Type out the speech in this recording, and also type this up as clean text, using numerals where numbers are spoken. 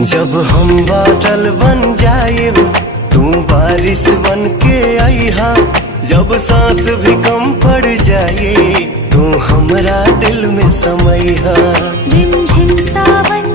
जब हम बादल बन जाएब तू बारिश बन के आईहा। जब सांस भी कम पड़ जाए तू हमरा दिल में समैहा। रिमझिम सावन